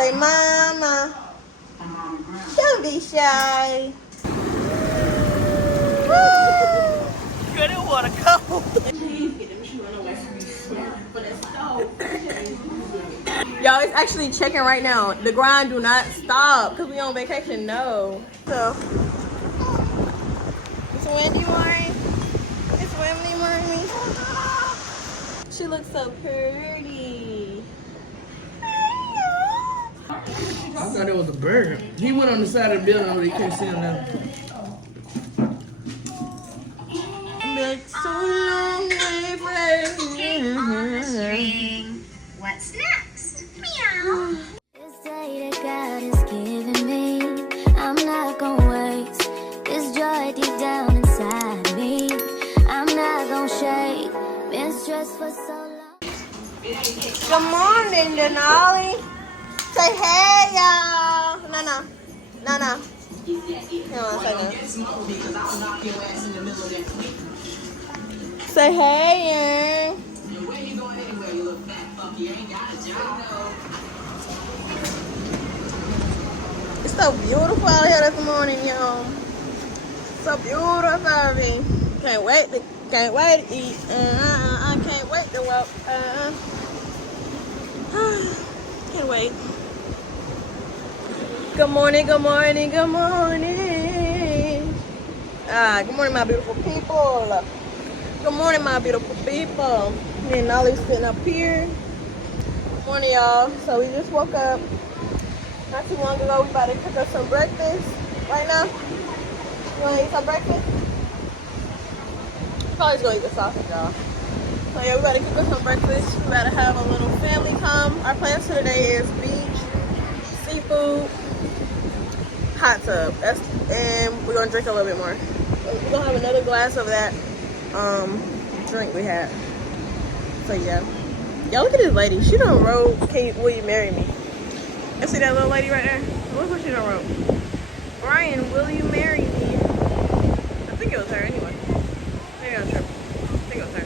Say mama. Don't be shy. Girl, they wanna go. Y'all, it's actually checking right now. The grind do not stop because we on vacation. No. So, it's Wendy morning. It's Wendy morning. She looks so pretty. I thought it was a bird. He went on the side of the building where he couldn't see him now. Been so long, String. What's next? Meow. This day that God has given me, I'm not gonna waste this joy deep down inside me. I'm not gonna shake. Been stressed for so long. Good morning, Denali. Say hey, y'all. No. Hang on a second. Say hey, yeah. It's so beautiful out here this morning, y'all. So beautiful, baby. Can't wait to eat. I can't wait to walk. Can't wait. Good morning. Good morning, my beautiful people. Good morning, my beautiful people. Me and Nolly's sitting up here. Good morning, y'all. So we just woke up not too long ago. We about to cook up some breakfast right now. You want to eat some breakfast? Probably just gonna eat the sausage, y'all. So yeah, we about to cook up some breakfast. We about to have a little family come. Our plans for today is beach, seafood, hot tub. And we're gonna drink a little bit more. We're gonna have another glass of that drink we had. So yeah. Y'all look at this lady. She done wrote, will you marry me? You see that little lady right there? Look what she done wrote. Brian, will you marry me? I think it was her anyway. Maybe I'm tripping. I think it was her.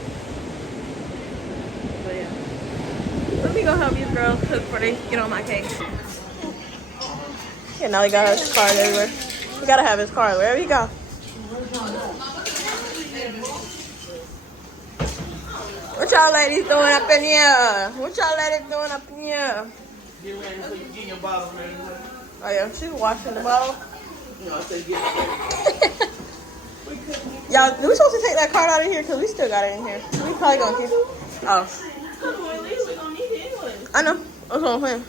But yeah. Let me go help these girls cook before they get on my cake. Yeah, now he got his card everywhere. We gotta have his card wherever he go. What y'all ladies doing up in here? What y'all ladies doing up in here? Get ready so you get your bottle ready. Oh yeah, she's washing the bottle. No, I said get Y'all, we supposed to take that card out of here? Because we still got it in here. We probably gonna keep it. Oh. I know. That's what I'm saying.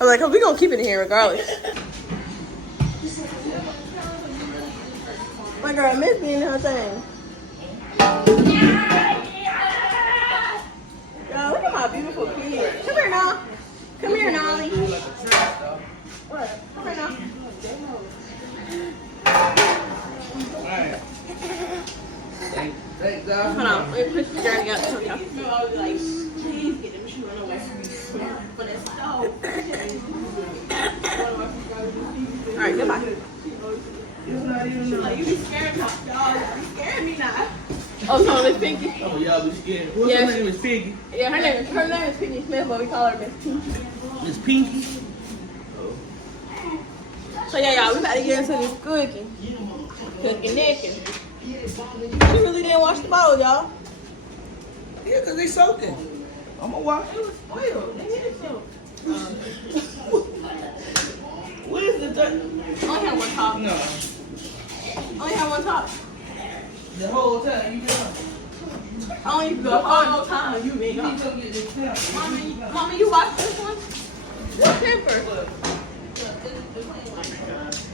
I was like, cause we gonna keep it in here regardless. My girl Miss being her thing. Yo, look at my beautiful kids. Come here, now. Come here, Nolly. What? Come here, now. Alright. Thank God. Hold on. Let me push the journey out to y'all. Please get them shoes on the way from me. But it's so. Alright, goodbye. Like, you be scared of dog. You scared me now. Oh, so Miss Pinky. Oh, y'all be scared. What's Yeah. her name? Is Piggy? Yeah, her name is Pinky Smith, but we call her Miss Pinky. Miss Pinky? So yeah, y'all, we about to get into this cooking. Cooking naked. She really didn't wash the bowl, y'all. Yeah, because they soaking. I'm going to wash it. Spoiled. They needed some. Where's the dirt? Only have one top. No. Only have one top. The whole time you been on. Only the whole time you been You gone. need to go get this down. Mommy, you watch this one? What pamper?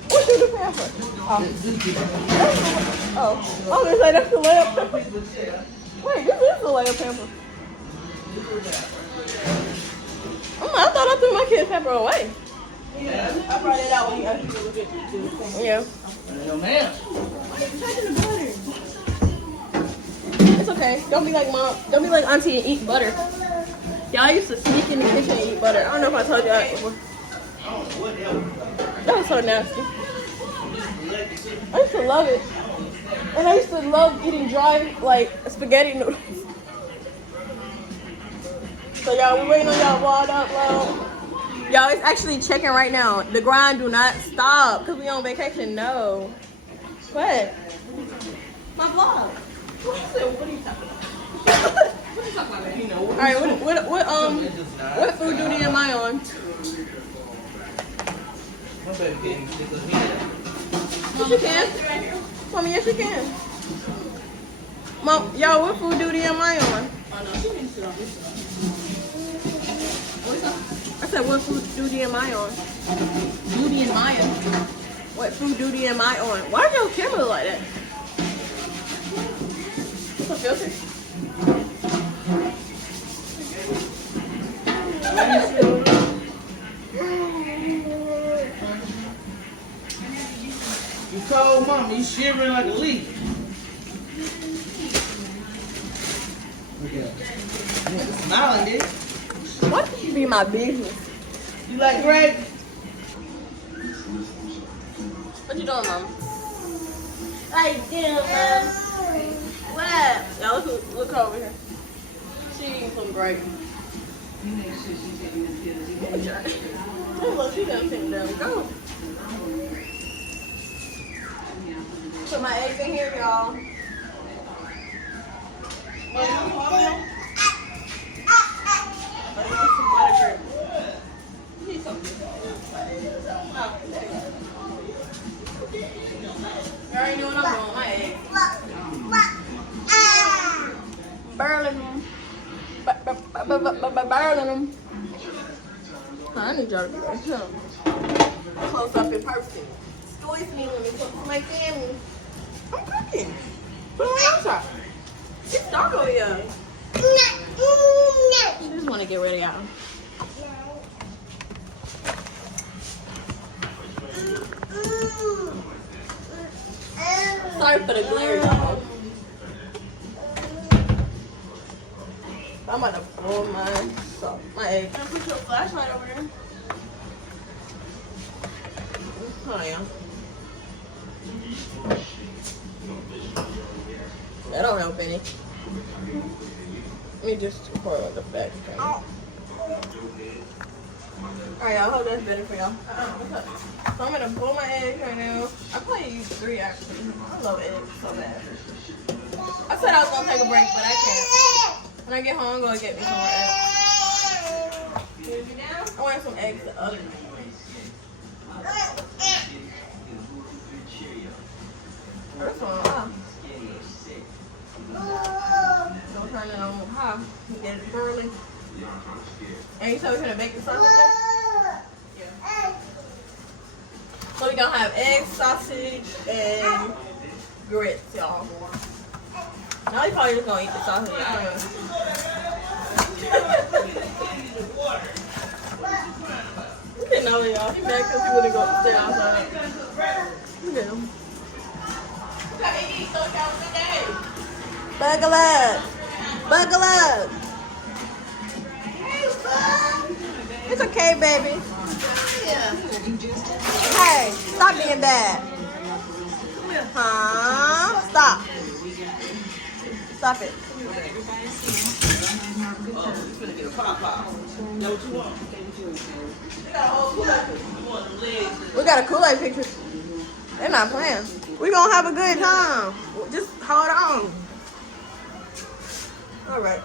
What you do pamper? Oh, I was gonna say that's the layup pamper. Wait, this is the layup pamper. I thought I threw my kid's pamper away. Yeah, I brought it out when you actually look at it. Yeah. No, ma'am. Why are you touching the butter? It's okay. Don't be like mom. Don't be like auntie and eat butter. Y'all used to sneak in the kitchen and eat butter. I don't know if I told you that before. That was so nasty. I used to love it. And I used to love eating dry, like, spaghetti noodles. So y'all, we waiting on y'all to upload. Y'all, it's actually checking right now. The grind do not stop because we on vacation. No. What? My vlog. What are you talking about? What are you talking about, baby? All right, what food duty am I on? My baby can't stick her head. Yes, you can. Mommy, yes, you can. Mom, y'all, what food duty am I on? I said, what food duty am I on? Duty and Maya. What food duty am I on? Why is your camera look like that? What's a filter? You cold, mama. You shivering like a leaf. Look at that. Smiling, dude. What should be my business? You like grape? What you doing, Mom? Like, damn, man. What? Y'all, look over here. She eating some grape. Oh, look, she done sit down. Go. Put my eggs in here, y'all. Mom, you want them? I want some butter grape. You need some. Oh, there you go. You already know what I'm doing, my eggs. Burling them. Burling them. I need y'all to be right here. Close up in person. Excuse me when it comes to my family. I'm cooking. Put it on outside. It's dark over here. I just want to get rid of y'all. Sorry for the glare, y'all. I'm about to blow my egg. Can I put your flashlight over there? Oh, yeah. That don't help any. Let me just pour on the back. Alright, y'all, hope that's better for y'all. So I'm gonna boil my eggs right now. I probably use 3 actually. I love eggs so bad. I said I was gonna take a break, but I can't. When I get home, I'm gonna get me some more eggs. I want some eggs the other night. This one, don't turn it on high. You get it burly. And you said we're gonna bake the sausage? Yeah. So we're gonna have eggs, sausage, and grits, y'all. Now you probably just gonna eat the sausage. I don't know. Look at Noah, y'all. He mad because he wouldn't go stay outside. Look at him. Buckle up. Buckle up. It's okay, baby. Hey, stop being bad. Huh? Stop. Stop it. Get a pop-pop. Is that what you want? We got a Kool-Aid picture. They're not playing. We're going to have a good time. Just hold on. All right.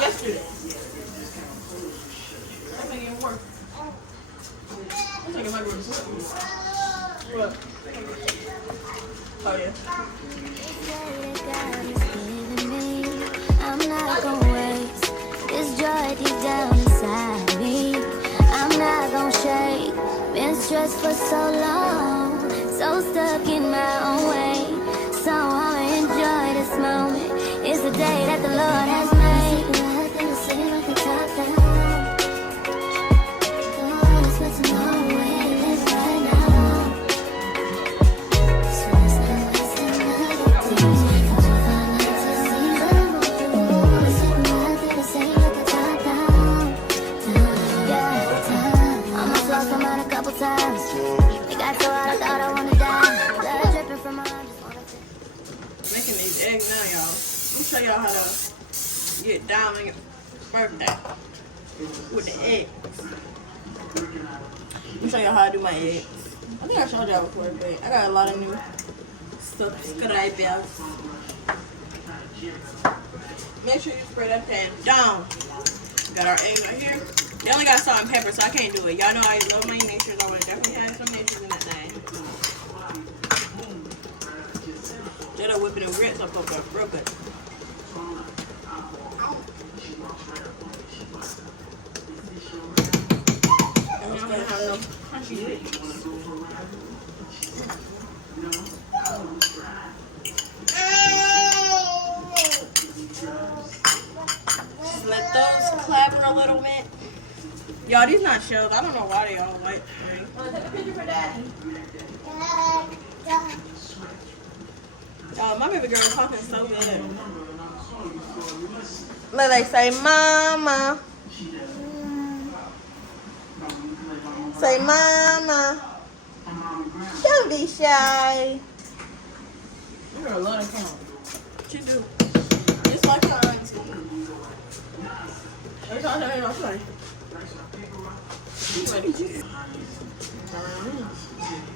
Yesterday. That thing didn't work. I'm taking my groceries. What? Oh, yeah. I'm not gonna waste this joy deep down inside me. I'm not gonna shake. Been stressed for so long, so stuck in my own way. So I'ma enjoy this moment. It's the day that the Lord has made. show y'all how to get down on your birthday with the eggs. Let me show y'all how to do my eggs. I think I showed y'all before, but I got a lot of new subscribers. Make sure you spray that thing down. Got our eggs right here. They only got salt and pepper, so I can't do it. Y'all know I love my natures. I would definitely have some natures in that thing. They're whipping the grits up real good. I'm just gonna have no crunchy grits. Just let those clabber a little bit. Y'all, these not shells. I don't know why they all white. Wanna take a picture for Daddy? My baby girl is talking so good. Lele say mama. Say mama. Don't be shy. You got a lot of count. She do. Just like her auntie. Every time I tell her, I'm sorry. She's ready.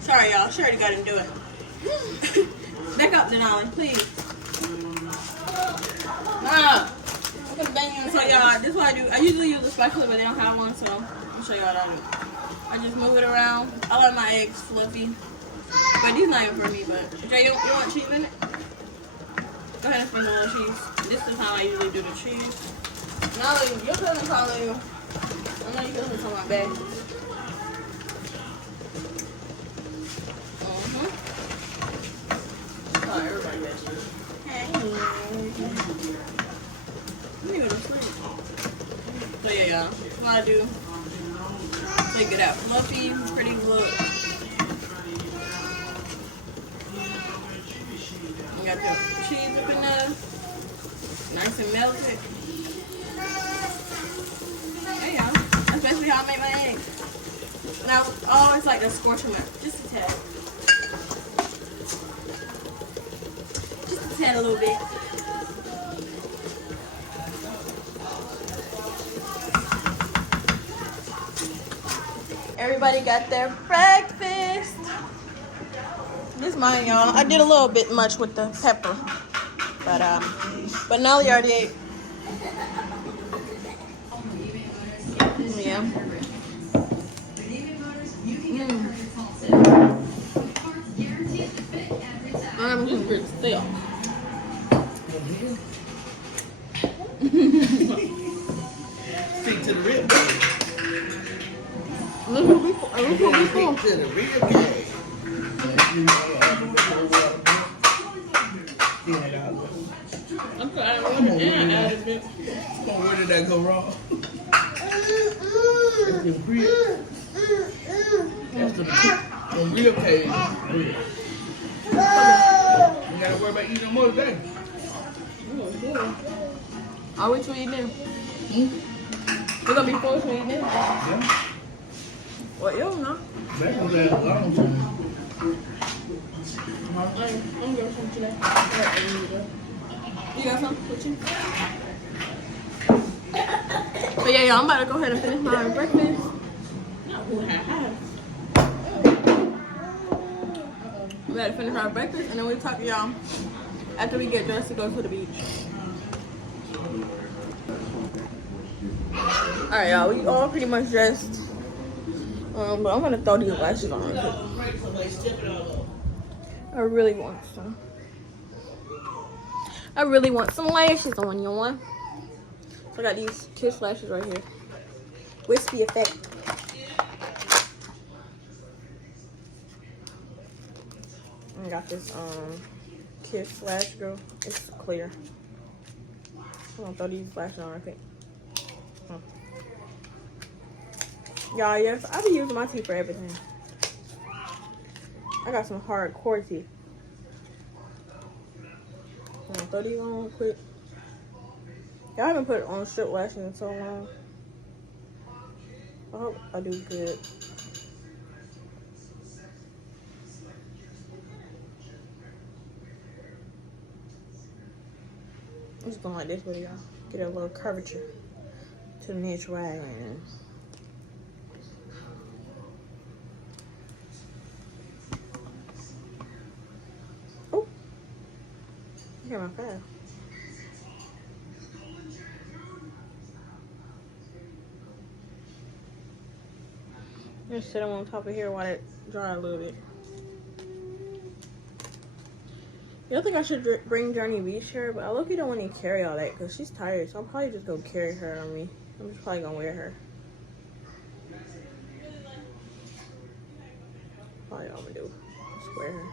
Sorry, y'all. She already got him do it. Back up, Denali, please. Nah. So, y'all, this is what I do. I usually use a spatula, but they don't have one, so I'll show y'all what I do. I just move it around. I like my eggs fluffy. But these not even for me, but Jay, you want cheese in it? Go ahead and sprinkle a little cheese. This is how I usually do the cheese. Denali, your cousin calling you. I know your cousin's on my back. Everybody gets you. Hey. Let me go to sleep. So yeah, y'all. That's what I do. Take it out fluffy, pretty look. You got the cheese up in there. Nice and melted. Hey y'all. That's basically how I make my eggs. Now I always like to scorch them out. Just a tad. A little bit. Everybody got their breakfast. This is mine, y'all. I did a little bit much with the pepper, but Nelly already ate. Yeah. I'm some good still. Stick to the rib cage. Look who we Stick to the rib cage. I'm trying to order in and out of it. Where did that go wrong? That's the rib. That's the rib cage. You gotta worry about eating no more today. Are we two eating? We're gonna be full to eating. Yeah. Well, you don't know. That was that a long time. I'm gonna get some today. You got some with you? But yeah, y'all, I'm about to go ahead and finish my breakfast. We gotta finish our breakfast and then we'll talk to y'all after we get dressed to go to the beach. Alright, y'all, we all pretty much dressed. But I'm gonna throw these lashes on real quick. I really want some. I really want some lashes on, y'all. So I got these kiss lashes right here. Wispy effect. I got this kiss lash girl. It's clear. I'm gonna throw these lashes on real quick. Y'all, yes, I be using my teeth for everything. I got some hardcore teeth. I'm gonna throw these on real quick. Y'all haven't put on strip lashes in so long. I hope I do good. just going like this with y'all. Get a little curvature to the next wagon. Oh, you hear my fast. Just sit on top of here while it dry a little bit. I think I should bring Journee Beach here, but I look-y don't want to carry all that because she's tired, so I'm probably just gonna carry her on me. I'm just probably gonna wear her. Probably all I'm gonna do. Just wear her.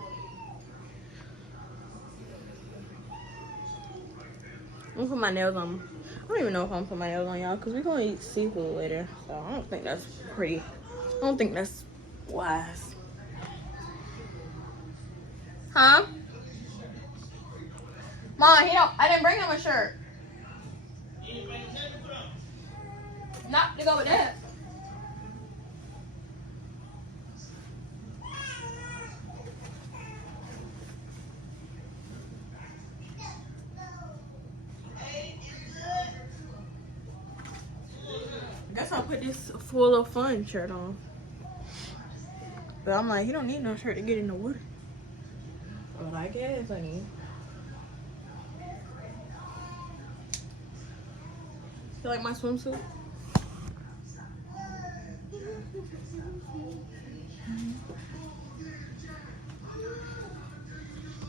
I'm gonna put my nails on. I don't even know if I'm gonna put my nails on, y'all, because we're gonna eat seafood later. So I don't think that's pretty. I don't think that's wise. Huh? Mom, I didn't bring him a shirt. Not to go with that. I guess I'll put this full of fun shirt on. But I'm like, he don't need no shirt to get in the water. Well, I guess I need. You like my swimsuit?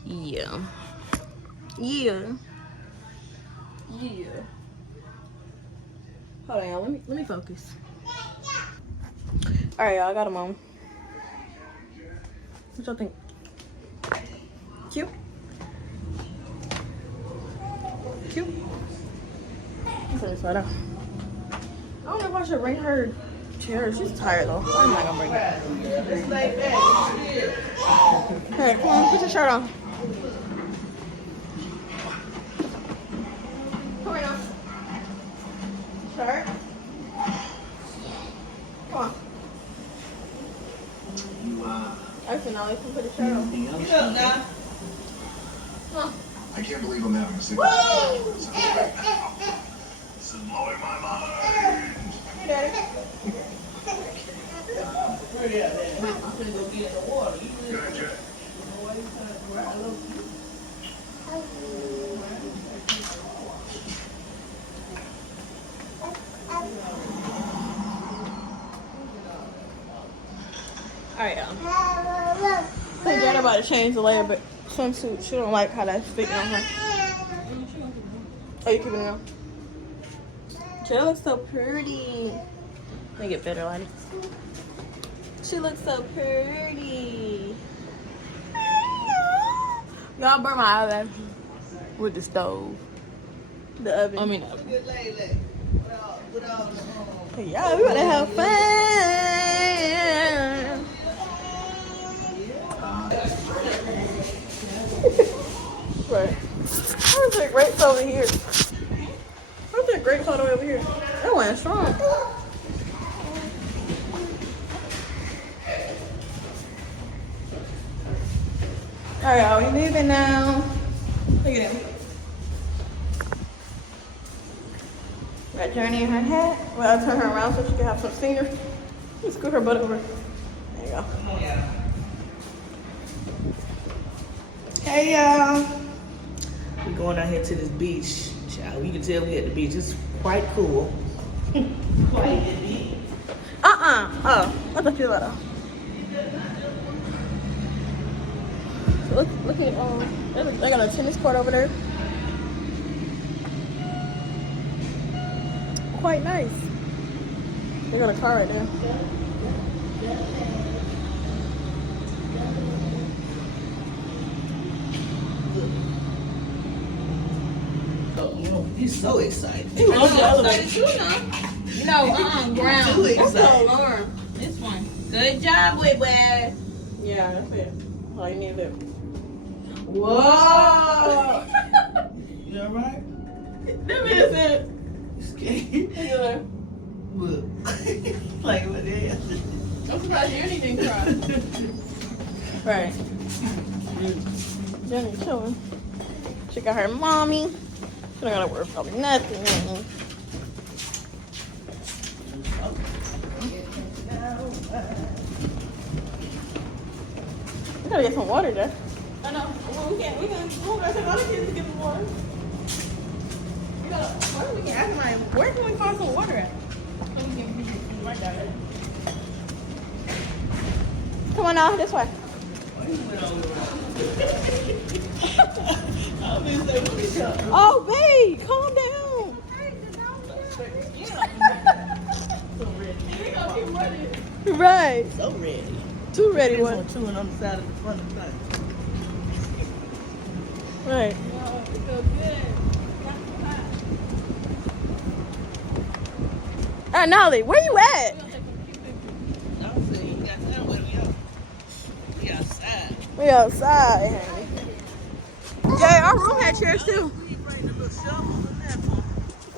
Yeah. Yeah. Yeah. Hold on, y'all. Let me focus. Alright, y'all, I got him on. What y'all think? Cute? Cute? I'm gonna slide out. I don't know if I should bring her chair. She's tired though. I'm not gonna bring her. Hey, come on, put your shirt on. Come here now. Shirt. Come on. Actually, now you can put a shirt on. Come on. I can't believe I'm having a sick This is blowing my mind. Hey, Daddy. Good, Jay. Alright, y'all. I think Dad about to change the layer, but swimsuit, she don't like how that's fitting on her. Oh, you keeping it on? She looks so pretty. Let me get better lighting. She looks so pretty. Y'all burn my eyelash with the stove. The oven. I mean, oven. Yeah, we gotta have fun. Right. Where's the grapes over here? Where's the grapes all the way over here? That went strong. Alright, are we leaving now? Look at him. Got Journee in her hat. Well, I'll turn her around so she can have some scenery. Let's scoot her butt over. There you go. Hey, y'all. We're going out here to this beach. Child, you can tell we at the beach. It's quite cool. Quite the beach. Oh, I thought you were like, look at they got a tennis court over there. Quite nice. They got a car right there. Oh, he's so excited. Ground. Too excited. This one. Good job, Whitwell. Yeah, that's it. All you need to do. Whoa! You alright? That man said, Scared? Look. Like what the hell? I'm surprised you didn't cry. Right. Journee chilling. She got her mommy. I gotta worry about nothing. We gotta get some water there. I know. Well, we can move. I said other kids to get some water. You know, where we can ask mine. Where can we find some water at? So we can right there. Come on now, this way. Oh, babe, calm down. Right. So ready. Too ready This one. one chewing on the side of the front of the thing. Right. Nolly, where you at? I'm saying you got that with me up. We outside. We outside. Yeah, our room had chairs too. We bring the little shovels and that for.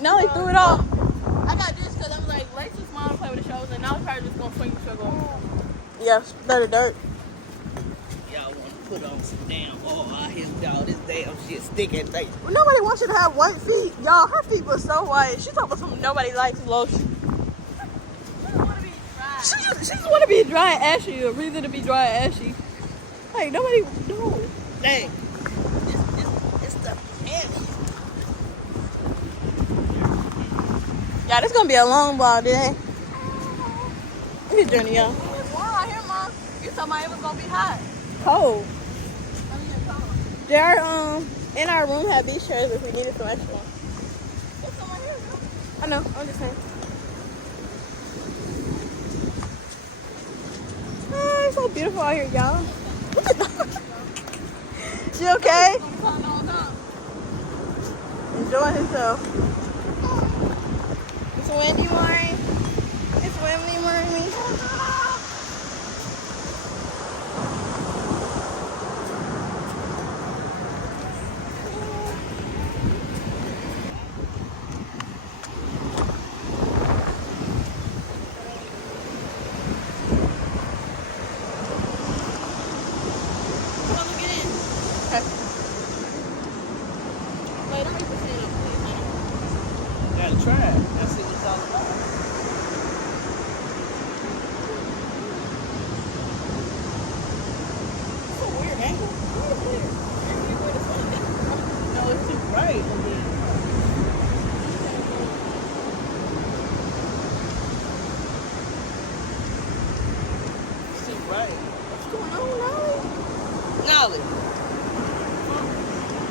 Nolly threw it all. I got this because I'm like, Lex is small to play with the shovels, and now we're probably just going to swing the shovel. Yeah, dirt. Y'all want to put on some damn oil out here, dog. This damn shit sticky thing. Well, nobody wants you to have white feet. Y'all, her feet were so white. She talking about something nobody likes lotion. She just want to be dry and ashy, a reason to be dry and ashy. Like, nobody, no. Dang. This stuff is heavy. Yeah, this gonna be a long while today. Look at Journee, y'all. It's warm out here, Mom. You told me it was going to be hot. Cold. I mean, it's cold. There, in our room had beach chairs if we needed some extra. There's someone here, girl. I know, I'm just saying. Oh, it's so beautiful out here, y'all. She okay? Enjoying himself. It's windy, Maureen. It's windy, Maureen. Gotta try it. Let's see what it's all about. It's a weird angle. No, it's too bright. It's too bright. What's going on, Nolly? Nolly.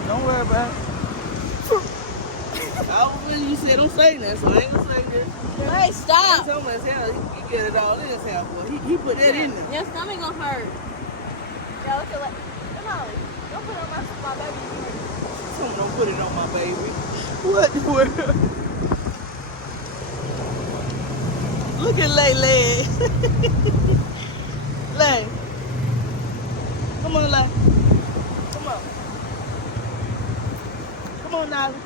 Don't worry about it. You said don't say that, so I ain't gonna say that. Hey, stop. So much hell, he get it all in his house, boy. He put that in there. Your stomach gonna hurt. Yeah, look at like, Nolly, don't put it on my baby. Someone don't put it on my baby. What the world? Look at Lay legs. Lay. Come on, Lay. Come on. Come on, Nolly.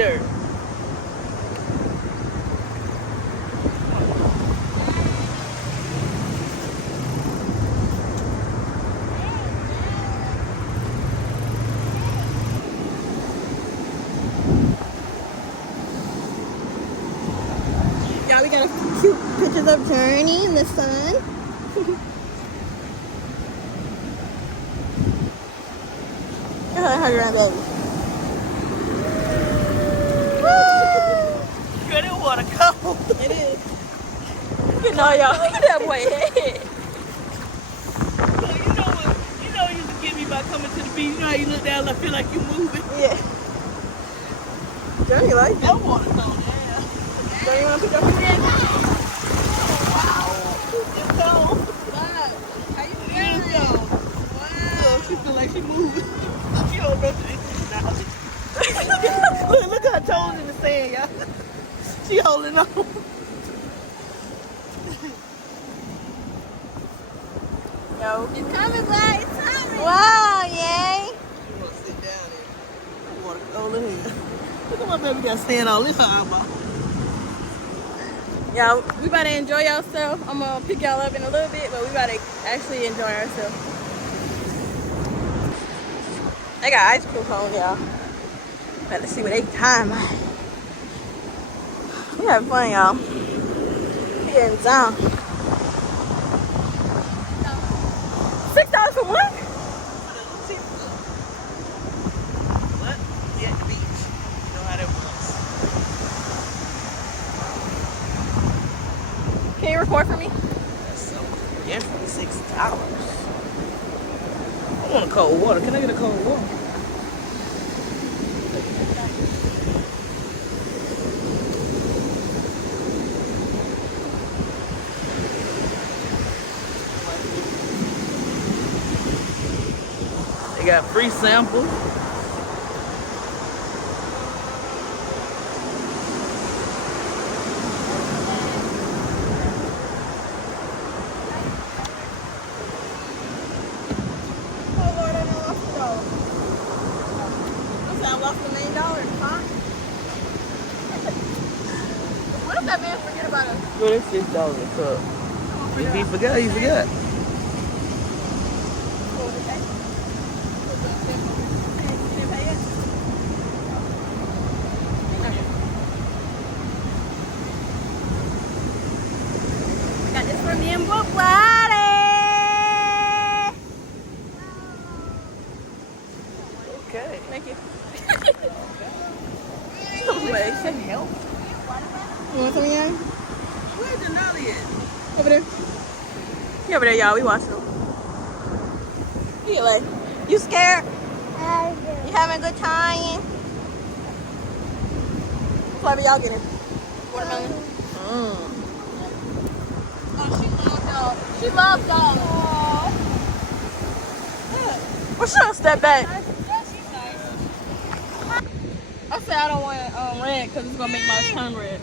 dirt. Yeah, we got a cute pictures of Journee in the sun. Go ahead, hug around, baby. Girl, that water cold. It is. You know, y'all. Look at that boy head. You know, you used to get me by coming to the beach. You know how you look down and feel like you moving. Yeah. Journee likes it. That water cold, yeah. Journee, you want to pick up your hand? It's cold. How you It is cold. Wow. She feel like she moving. She don't know this now. Look at her toes in the sand, y'all. She holding on. Yo. It's coming, boy. It's coming. Wow, yay. You want to sit down there. Water cold in here. Look at my baby got sand all in her eyeball. Y'all, we about to enjoy ourselves. I'm gonna pick y'all up in a little bit, but we about to actually enjoy ourselves. They got ice cream cone, y'all. About to see what they time. We having fun, y'all. We getting down. $6 for one? What? We at the beach. You know how that works. Can you record for me? That's so different. $6. I want a cold water. Can I get a cold water? They got free samples. Oh Lord, I know lost the dollar. I said I lost $1 million, huh? What if that man forget about us? Well, that's $6 a cup. If he forgot, he forgot. Got this from me and Book Friday. Okay. Thank you. Legs. Help. You want some of y'all? Where's Denali at? Over there. He over there, y'all. We watching him. He like, you scared? You having a good time? What flavor y'all getting? Watermelon. Oh, she loves dog. She loves dog. Well, sure, step back. Yeah, she's nice. I said I don't want red because it's gonna make my tongue red.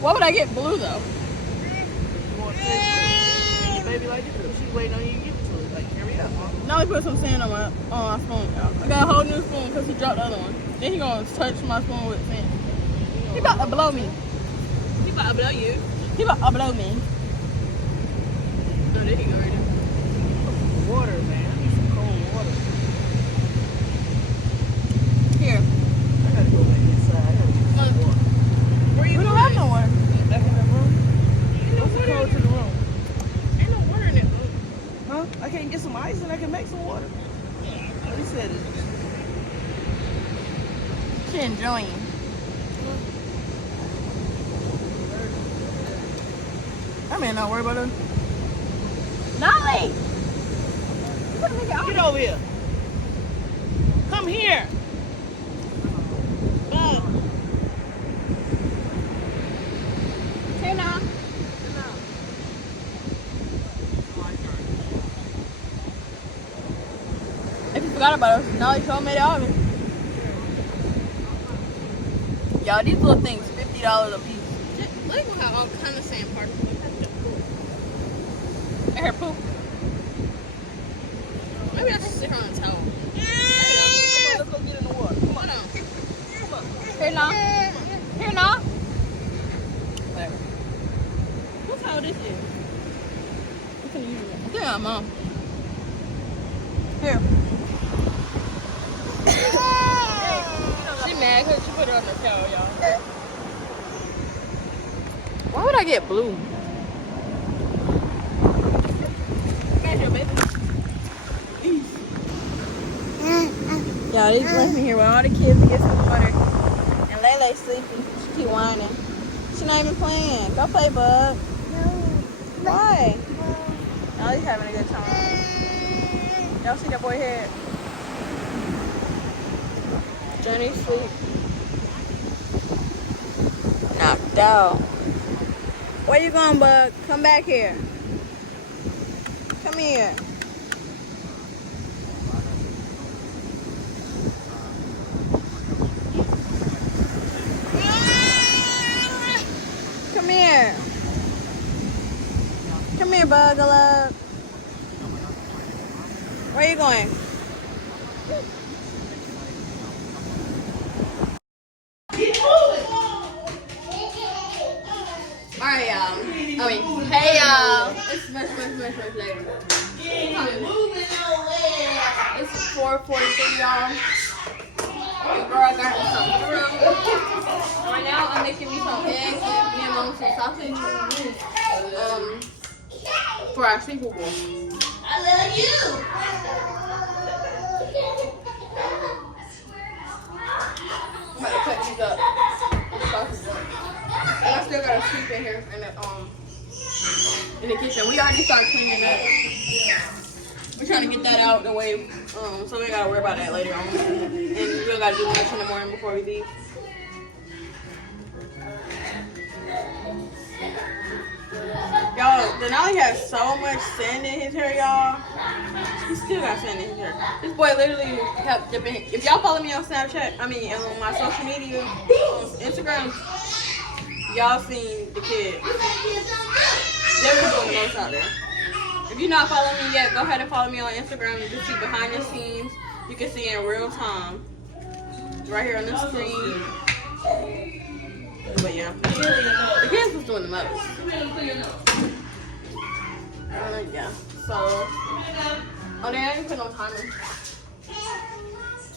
Why would I get blue though? You want to say baby like this? She's waiting on you to give it to her. Like, hurry up, huh? Now he put some sand on my spoon, y'all. I got a whole new spoon because he dropped the other one. Then he gonna touch my spoon with sand. He about to blow me. He about to blow you. He about to blow me. No, there he go right there. Water, man. I need some cold water. Here. I gotta go back inside. I gotta get some water. Where you We don't have no water. back in the room? What's the code to the room? Ain't no water in it. Huh? I can't get some ice and I can make some water. What he said is She enjoying. That man not worried about her. Nolly! get over here. Come here. Hey now. If you forgot about us, Nolly told me the oven. Y'all, these little things, $50 a piece. Look at how all kind of sand particles. I hear poop. Maybe I should sit her on the towel. Let's go get in the water. Come on. Hold on. Here, now. Here now. Whatever. What's how this is? What's in the usual? I think I'm mom. Here. She mad because she put it on the cow, y'all. Why would I get blue? Got your baby. Y'all, they left me here with all the kids to get some water. And Lele sleeping. She keep whining. She not even playing. Go play, bud. No. Why? No, he's having a good time. Y'all see that boy head? Journee sleep. Knocked out. Where you going, bud? Come back here. Come here. Come here. Come here, Buggle up. Where you going? Alright, y'all. Hey, y'all. It's much later. It's 4:43, y'all. Girl, I got me some fruit. Right now, I'm making me some eggs and mom some sausage. For our seafood bowl. I love you. I'm about to cut these up. Sausage up. And I still got a soup in here in the kitchen. We already started cleaning up. We're trying to get that out the way, so we ain't gotta worry about that later on. And we don't gotta do much in the morning before we leave. Y'all, Denali has so much sand in his hair, y'all. He still got sand in his hair. This boy literally kept dipping. If y'all follow me on Snapchat, on my social media, on Instagram, y'all seen the kids. They're doing the most out there. If you're not following me yet, go ahead and follow me on Instagram. You can see behind the scenes. You can see in real time. Right here on the screen. But yeah, the kids was doing the most. Yeah, so. Oh, they didn't put no timer.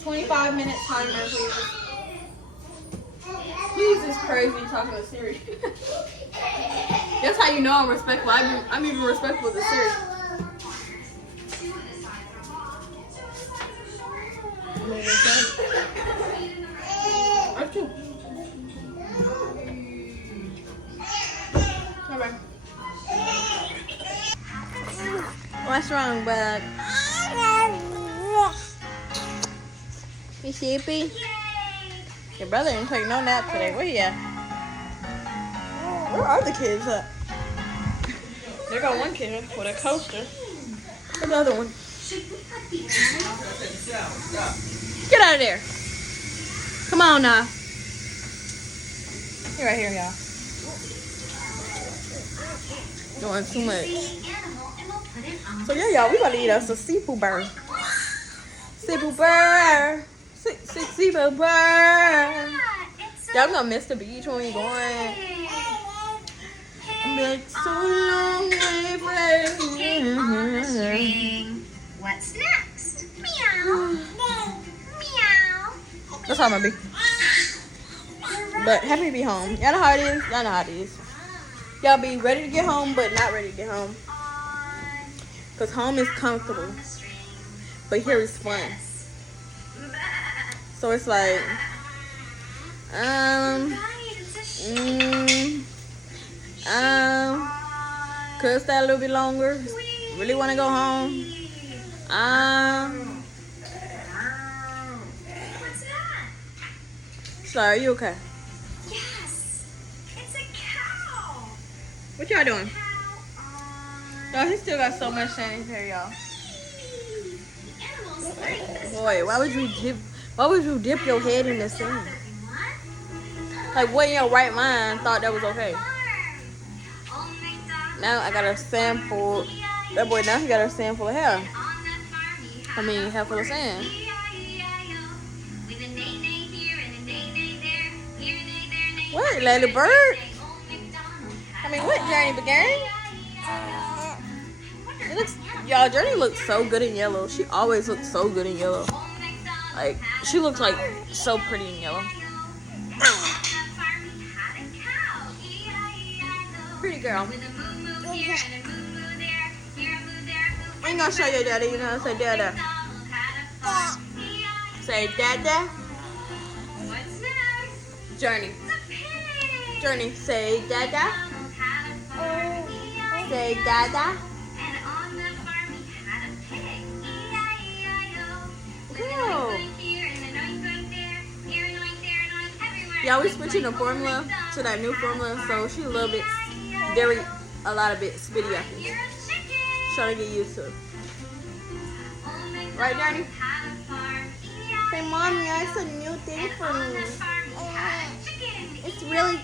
25-minute timer, please. Please is crazy talking to Siri. That's how you know I'm respectful. I'm even respectful to Siri. That's true. Alright. What's wrong, bud? You sleepy? Your brother didn't take no nap today. Where he at? Where are the kids at? There got one kid with a coaster. Where's the other one? Get out of there. Come on now. He right here, y'all. Doing too much. So yeah, y'all, we about to eat us a seafood burger. Seafood burger. Seafood burger. Y'all gonna miss the beach when we going. Been so long way from. What's next? Meow. Meow. That's how I'm gonna be. But happy to be home. Y'all know how it is? Y'all know how it is. Y'all be ready to get home, but not ready to get home. Because home is comfortable. But here is fun. So it's like, could stay a little bit longer. Really want to go home. What's that? Sorry, are you okay? Yes. It's a cow. What y'all doing? Cow on. No, he still got so much sand in his hair, y'all. The animals like Boy, why would you dip your head in the sand? Like, what in your right mind thought that was okay? Now I got a sand full. That boy now he got a sand full of hair. I mean, hair full of sand. What, Lady Bird? I mean, what, Journey began? It looks, y'all, Journey looks so good in yellow. She always looks so good in yellow. Like, she looks like so pretty in yellow. Pretty girl. I ain't gonna show your daddy, you know, say dada. Say dada. Journey. Journey, say dada. Say dada. Girl. Yeah, we switching the formula to that new formula, so she's a little bit, a lot of bit spitty after. Trying to get used to it. Right, Journey? Say, Mommy, it's a new thing for me. It's really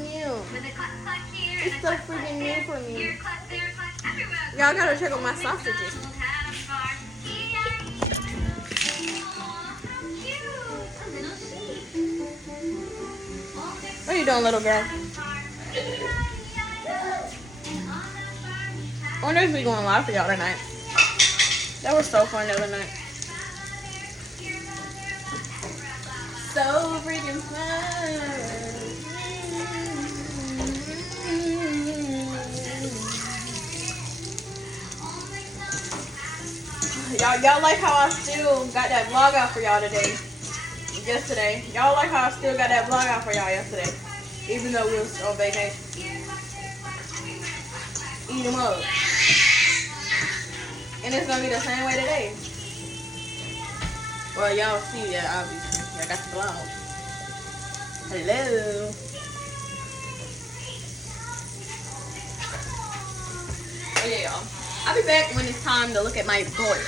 new. It's so freaking new for me. Y'all gotta check out my sausages. What are you doing, little girl? I wonder if we're going live for y'all tonight. That was so fun the other night. So freaking fun. Y'all like how I still got that vlog out for y'all today. Yesterday. Y'all like how I still got that vlog out for y'all yesterday. Even though we was on vacation. Eat them up. And it's gonna be the same way today. Well, y'all see that obviously. I got the vlog. Hello. Oh yeah, y'all. I'll be back when it's time to look at my boy.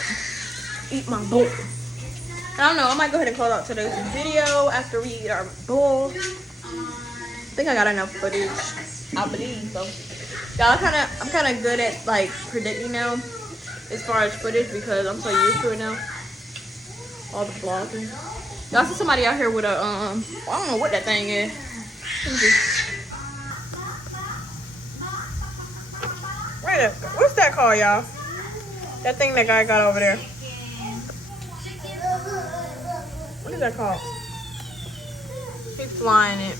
Eat my bowl. I don't know. I might go ahead and close out today's video after we eat our bowl. I think I got enough footage. I believe so. Y'all, I'm kind of good at like predicting now as far as footage because I'm so used to it now. All the vlogging. Y'all see somebody out here with a I don't know what that thing is. What's that called, y'all? That thing that guy got over there. What is that called? He's flying it.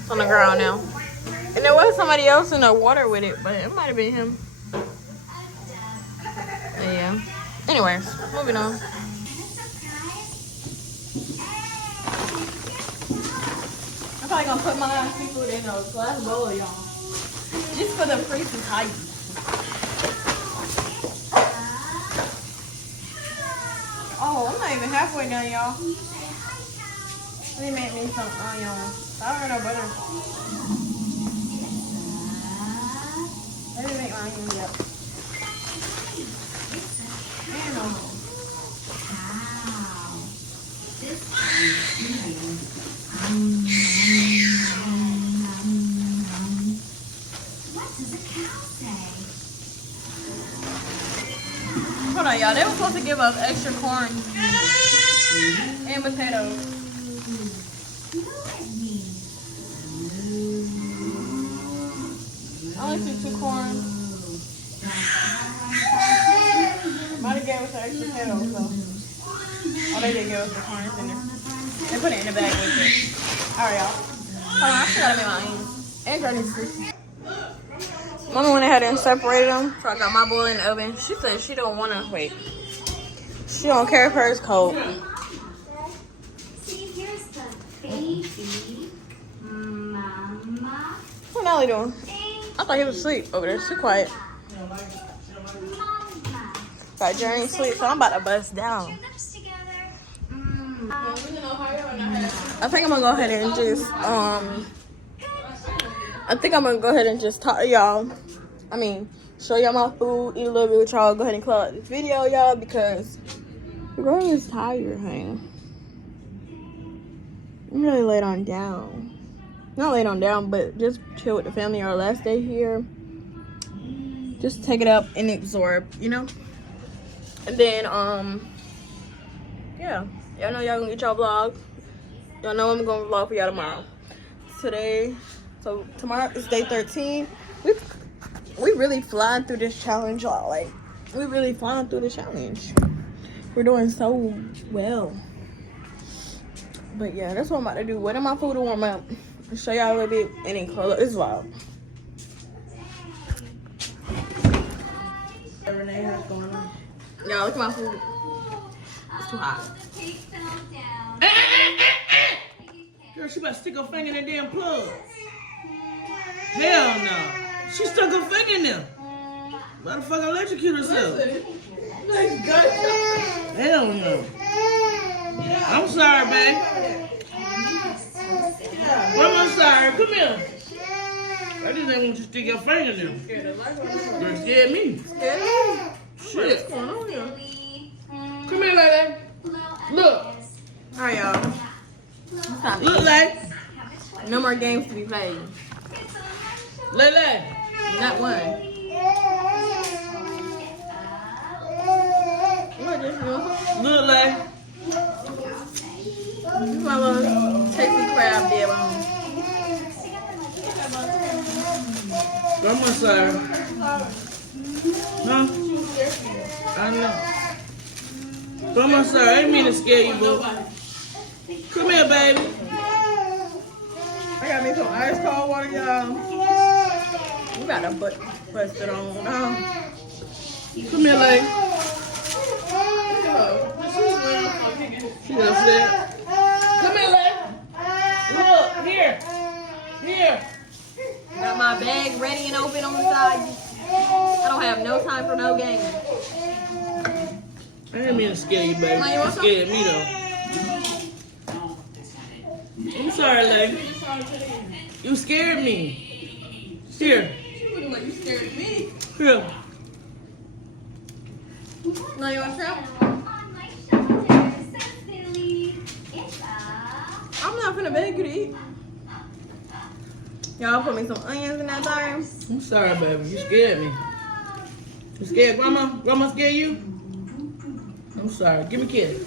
It's on the ground now. And there was somebody else in the water with it, but it might have been him. Yeah. Anyways, moving on. I'm probably gonna put my seafood in a glass bowl, y'all. Just for the freaking height. Oh, I'm not even halfway done, y'all. Let me make me some onions. I don't have no butter. Let me make my onions up. Hold on, y'all. They were supposed to give us extra corn and potatoes. I only see 2 corn. Might have gave us an extra potato, so. Oh, they did give us the corn in there. They put it in the bag with it. Alright, y'all. Hold on, I still gotta make my onions. And Journee's food. Mama went ahead and separated them. So I got my bowl in the oven. She said she don't wanna wait. She don't care if hers cold. See, here's the baby. Mama. What Denali doing? I thought he was asleep over there. She quiet. Got Journey asleep, so I'm about to bust down. I think I'm gonna go ahead and just talk to y'all. I mean, show y'all my food, eat a little bit with y'all. Go ahead and close out this video, y'all, because Granny is tired, honey. I'm really laid on down. Not laid on down, but just chill with the family our last day here. Just take it up and absorb, you know? And then, yeah. Y'all know y'all gonna get y'all vlog Y'all know I'm gonna vlog for y'all tomorrow. Tomorrow is day 13. We really flying through this challenge, y'all. Like, we really flying through the challenge. We're doing so well. But yeah, that's what I'm about to do. Waiting my food to warm up. I'll show y'all a little bit and then close up. It's wild. Renee has going on. Y'all, look at my food. It's too hot. Girl, she about to stick her finger in that damn plug. Hell no. She stuck her finger in there. Motherfucker electrocute herself. Hell no. I'm sorry, babe. I'm sorry. Come here. I just didn't want you to stick your finger in there. You scared me. Shit. What's going on here? Come here, lady. Look. Alright, y'all. Look, lady. No more games to be played. Lady. Not one. Look, lady. This is my little tasty crab dip on. Grandma, sorry. Huh? I know. Grandma, sorry. I ain't mean to scare you, boo. Come here, baby. I got me some ice cold water, y'all. We got the butt busted on now. Come here, lady. She upset. Come here, lady. Look, here. Here. Got my bag ready and open on the side. I don't have no time for no games. I didn't mean to scare you, baby. Mom, you You want some? scared me, though. I'm sorry, lady. You scared me. Here. Like you scared me. Here. No, you want some? I'm not finna beg you to eat. Y'all put me some onions in that time. I'm sorry, baby. You scared me. You scared Grandma? Grandma scared you? I'm sorry. Give me a kiss.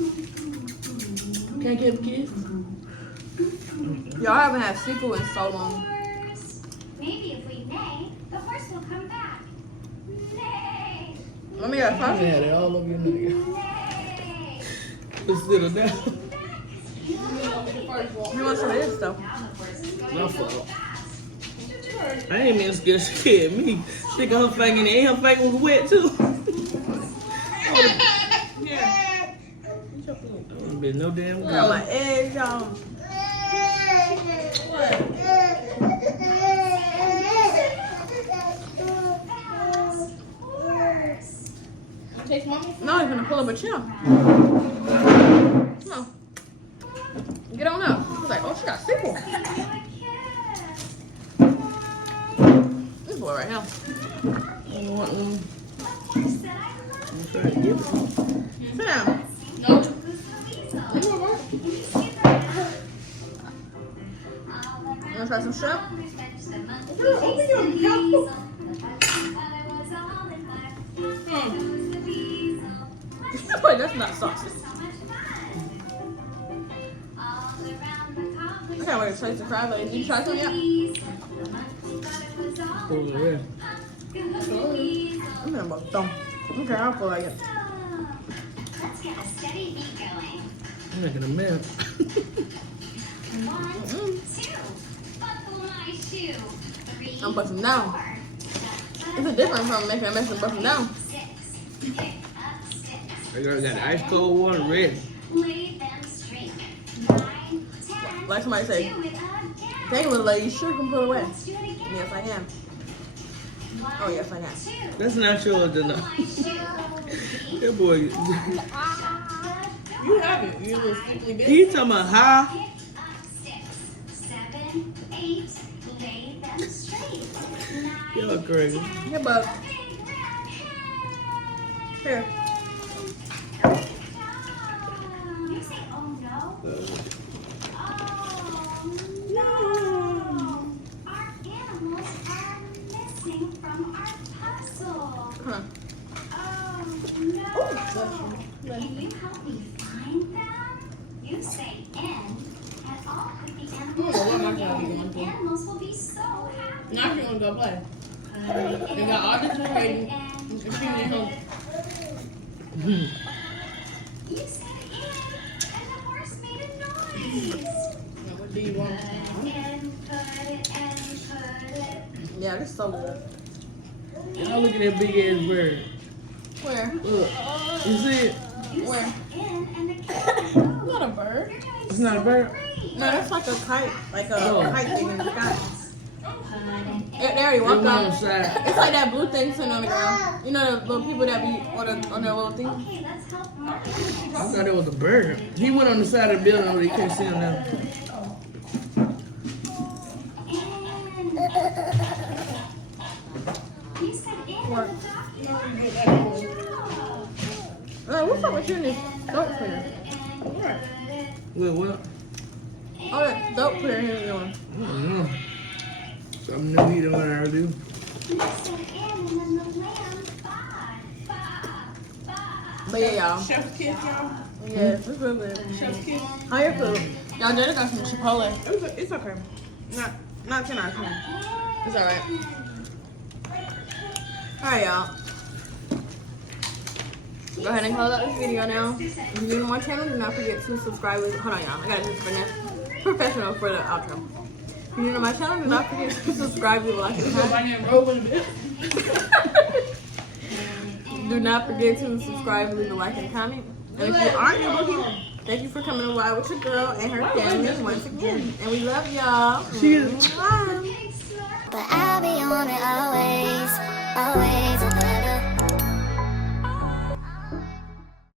Can I give a kiss? Y'all haven't had seafood in so long. Maybe if we neigh, the horse will come back. Neigh, Let me get a I sausage. had it all over your neck. neigh. Just sit her down. You want some of this stuff? My fault. I ain't mean to scare. She scared me. Sticking her finger in there. And her finger was wet, too. Ain't been no damn Got good. my eggs, y'all. Taste mommy. No, he's gonna pull up a chair. No. Get on up. He's like, oh, she got seafood. This boy right here. I want one. I'm trying to give it. Sit down. No. You wanna try some shrimp? Open your mouth. Wait, that's not sausage. I can't wait to taste the crab legs. Did you try some yet? Over there. I'm gonna thumb. Okay, I'll feel like it. Let's get a steady beat going. I'm making a mess. 1, 2. Buckle my shoe. 3, I'm busting down. 4. It's a difference from making a mess and busting down. 6. Pick up sticks. I got ice cold water ready. Lay them straight. 9, 10. Like somebody said, Do it again. dang little lady, you sure can pull away. Let's do it again. Yes, I can. 1, Oh, yes, I can. 2. That's not yours, Buckle enough. my shoe. That boy. You haven't. You little simply bitch. He talking about how? Pick up sticks. 7, 8. Lay them straight. 9. Y'all crazy. Here, bud. Big round head. Here. You say, oh no? Oh no. Our animals are missing from our puzzle. Come on. Oh no. Can you help me find them? You say N, and that's what we want to. Animals will be so happy. Now she want to go play. They got all this waiting. And she went home. You said in, and the horse made a noise. What do you want? And put it. Yeah, this is so good. Y'all look at that big ass bird. Where? Look. You see it? Where? In, and the cat. Not a bird. It's not a bird. No, that's like a kite. Like a Oh. kite thing in the sky. They already It walked went on the off. side. It's like that blue thing sitting on the ground. You know the little people that be on their little thing? Okay, let's help Mom. I thought it was a bird. He went on the side of the building where you can't see him now. You said in, What? and the doctor. What's up with you in this dope cleaner? Wait, what? All that dope cleaner here you doing. I don't know. Something new he don't learn how to do. You said in, and then the lamb. But yeah, y'all. Chef's kiss, y'all. Yes, it's real good. Chef's kiss. How your food? Y'all Jada got some Chipotle. It's okay. Not 10 out of 10. It's alright. Alright, y'all. Go ahead and close out this video now. If you're new to my channel, do not forget to subscribe. Hold on, y'all. I gotta do this professional for the outro. If you're new to my channel, do not forget to subscribe, leave a like, and comment. Do not forget to subscribe, leave a like, and comment. And if you aren't new looking, thank you for coming to ride with your girl and her family once again. And we love y'all. Bye. But I'll be on it always, always.